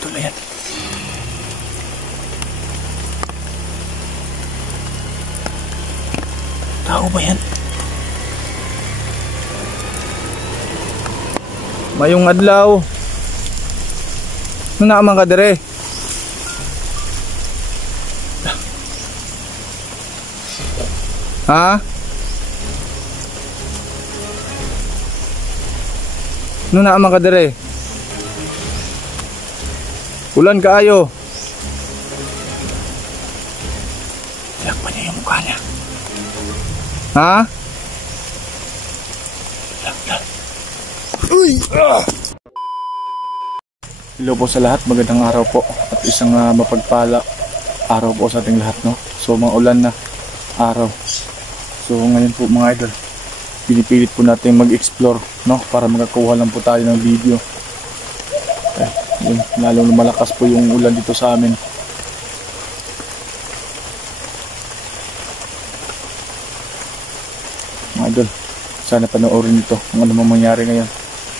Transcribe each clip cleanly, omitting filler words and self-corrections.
idol, ayan. Tao ba yan? Mayong adlaw. Nung naamang ka dire? Ha? Nung naamang ka dire? Ulan kaayo. Tiyak pa niya yung mukha niya. Ha? Uy! Hello po sa lahat, magandang araw po at isang mapagpala araw po sa ating lahat, no? So maulan na araw. So ngayon po mga idol, pinipilit po natin mag-explore, no? Para makakuha lang po tayo ng video. Yun, lalong lumalakas po yung ulan dito sa amin. Mga idol, sana panoorin ito kung ano mang mangyari ngayon.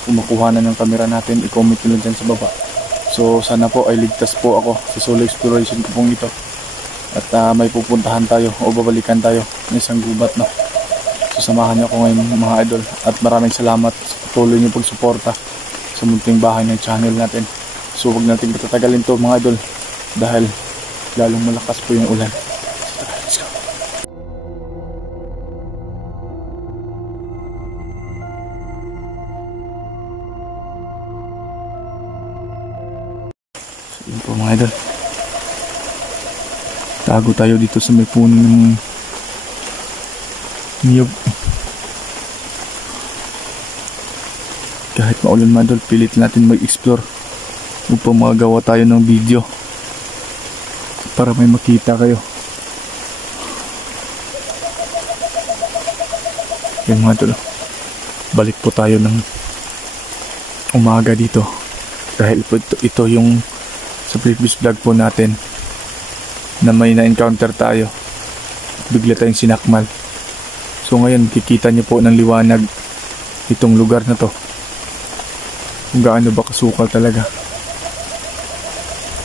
Kung makuha na ng camera natin, i-comment nyo lang dyan sa baba. So sana po ay ligtas po ako sa solo exploration ko pong ito. At may pupuntahan tayo o babalikan tayo ng isang gubat, no? So samahan nyo ako ngayon mga idol. At maraming salamat sa patuloy nyo pagsuporta sa munting bahay ng channel natin. So huwag natin patatagalin to mga idol, dahil lalong malakas po yung ulan. Let's go. So yun po mga idol, tago tayo dito sa may puno ng niyog. Kahit maulan mga idol, pilit natin mag-explore upang magawa tayo ng video para may makita kayo. Yan mga idol, balik po tayo ng umaga dito dahil ito yung sa previous vlog po natin na may na-encounter tayo, bigla tayong sinakmal. So ngayon kikita nyo po ng liwanag itong lugar na to, kung gaano ba kasukal talaga.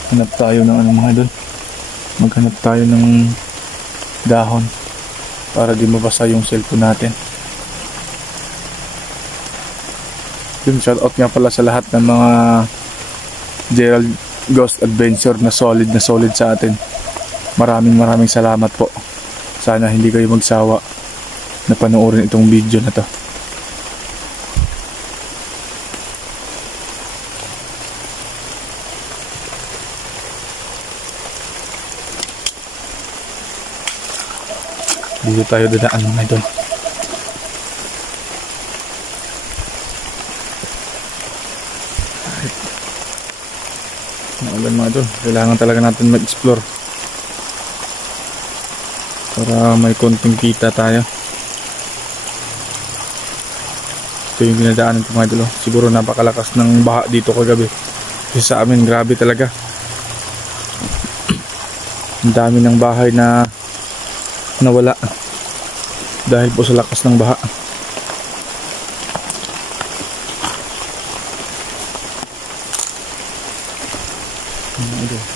Hanap tayo ng mga idol, maghanap tayo ng dahon para di mabasa yung cellphone natin. Yun, shoutout nga pala sa lahat ng mga Gerald Ghost Adventure na solid sa atin. Maraming salamat po. Sana hindi kayo magsawa na panoorin itong video na to. Dito tayo dadaan mga idol. Maulan mga idol, kailangan talaga natin mag-explore para may konting kita tayo. Ito yung dinadaanan ko mga idol. Siguro napakalakas ng baha dito kagabi. Kasi sa amin grabe talaga. Ang dami ng bahay na nawala dahil po sa lakas ng baha.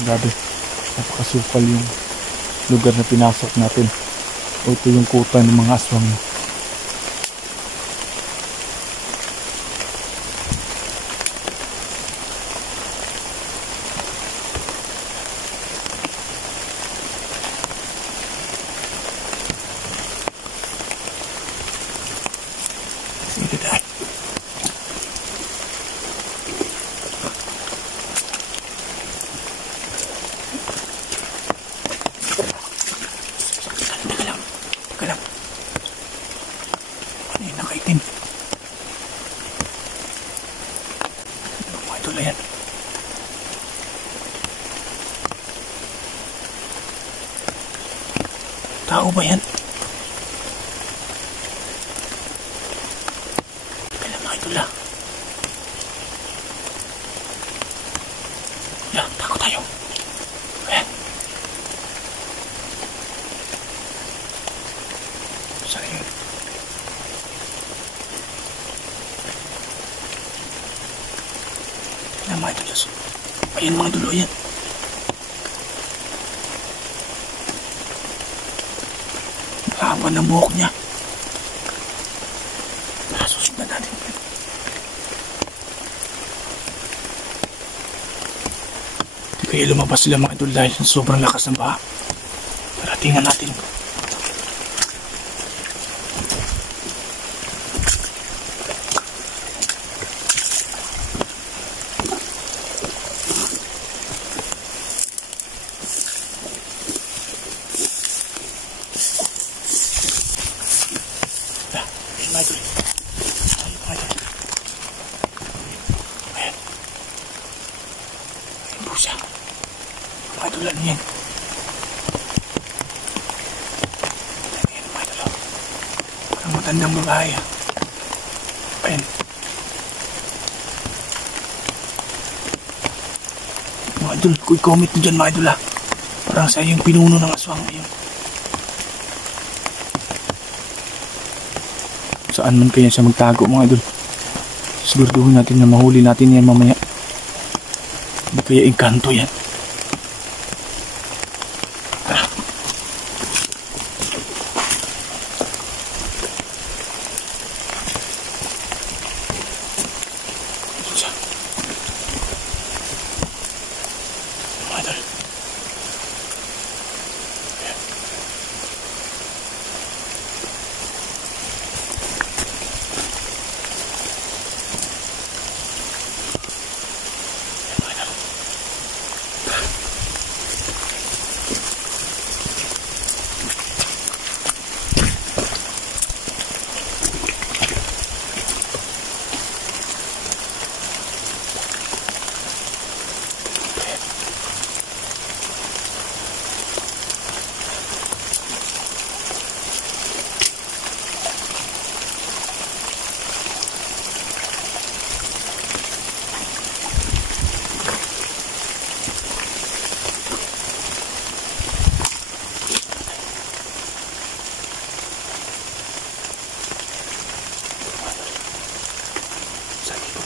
Grabe, napakasukal yung lugar na pinasok natin. O ito yung kuta ng mga aswang. Look at that. Teka lang. Ano yung nakaitim? Mga idol, ayan. Tao ba yan? Ya, takot tayo. Ayan. Saan yun? Tingnan mo ito, Diyos. Ayan mga idol, ayan. Haba ng buhok niya. Susundan natin. Hindi kaya lumabas sila mga idol dahil sobrang lakas ng baha. Tara, tingnan natin. Madulan yan. Ayan, madulan. Parang matandang babae. Ayan. Mga idol, comment nyo dyan mga idol ha. Parang sa yung pinuno ng aswang ngayon. Saan man kaya siya magtago mga idol? Siguraduhin natin na mahuli natin yan mamaya. Hindi kaya engkanto yan.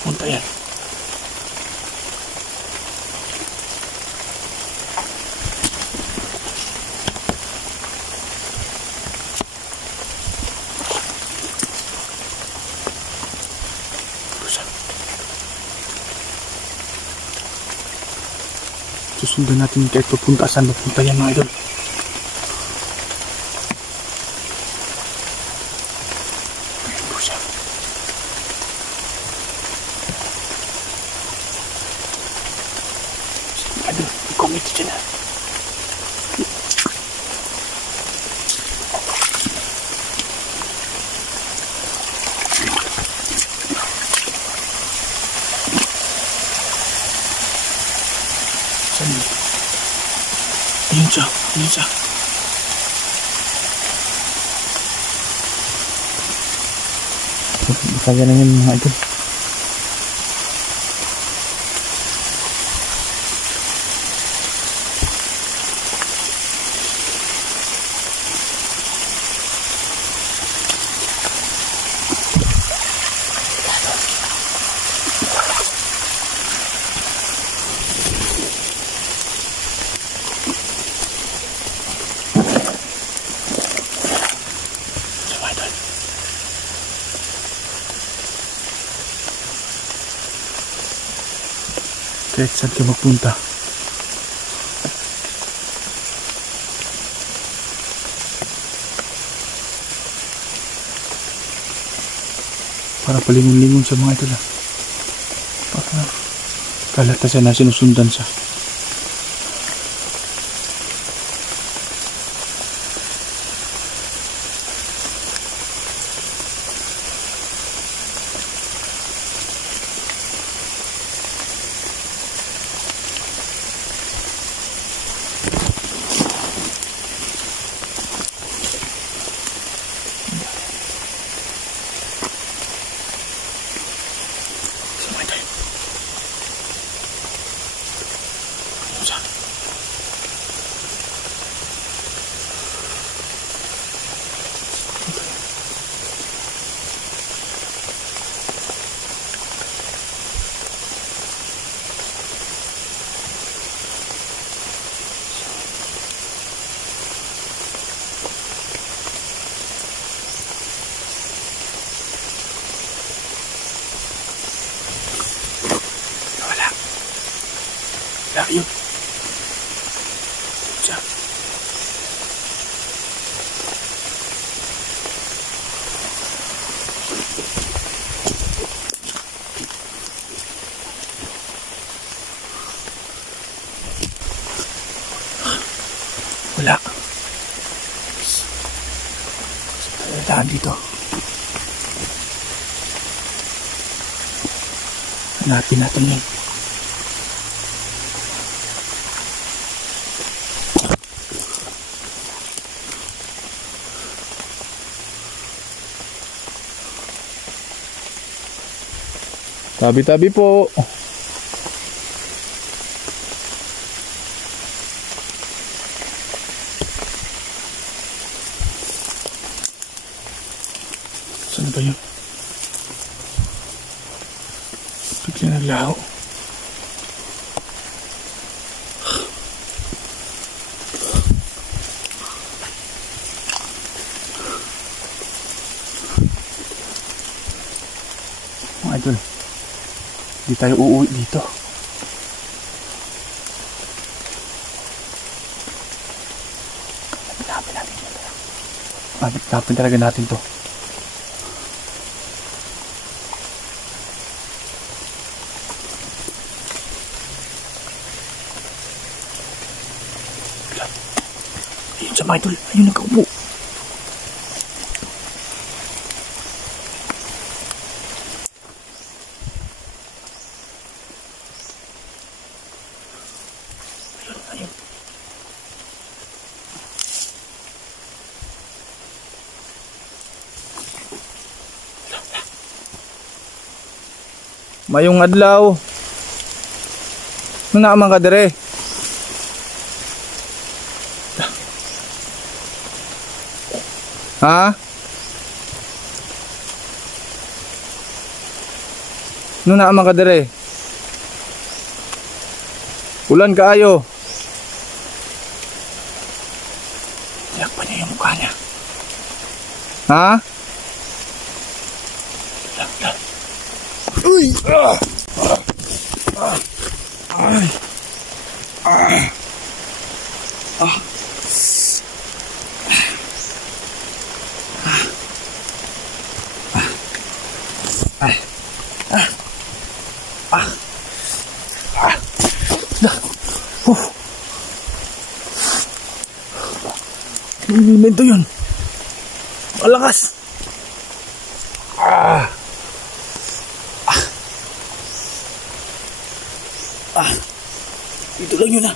Punta yan. Susundan natin kahit papunta saan papunta yan mga idol. Comment dyan na. Saan yun? Ayun siya. Ayun siya. Kaya na yun mga idol. Kahit saan ka magpunta, para palingon-lingon sa mga ito lang. Para kalata siya na sinusundan siya. Wala yun. Siya. Wala. Saan dito? Hanapin natin yun. Tabi-tabi po. Saan ba yun? Bigla naglaho. Mga idol, hindi tayo uuwi dito. Hanapin talaga natin to. Ayun siya mga idol, ayun nagkaupo. Ayun. Mayong adlaw. Nung naamang ka dire. Ha? Nung naamang ka dire. Ulan kaayo. Tiyak pa niya yung mukha niya. Ha? Uy! Ay! Elemento yun. Malakas. Dito lang yun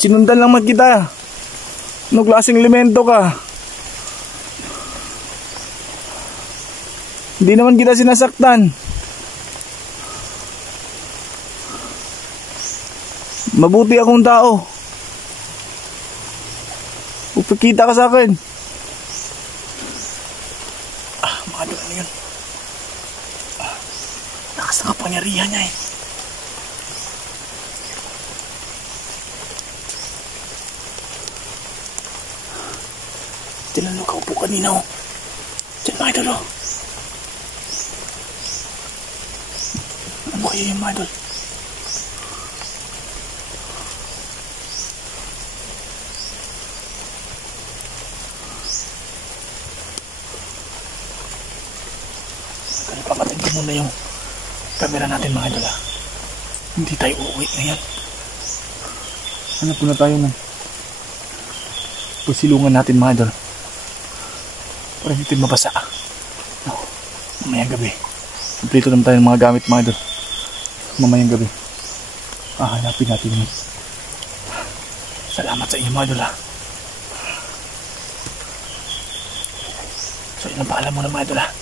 Sinundan lang kita. Ano klaseng elemento ka? Hindi naman kita sinasaktan. Mabuti akong tao. Upakita ka sa akin. Mga doon na yun. Lakas na kapangyarihan niya eh. Tinanong ka upo kanina oh. Diyan mga idol oh. Ano kaya yung mga idol? Papatid ko muna yung camera natin mga idol. Hindi tayo uuwi ngayon. Hanap na tayo ng pasilungan natin mga idol. Para hindi tayo mabasa. Mamayang gabi. Kompleto naman tayo ng mga gamit mga idol. Mamayang gabi. Hanapin natin yun. Salamat sa inyo mga idol So ilang paalam mo na mga idol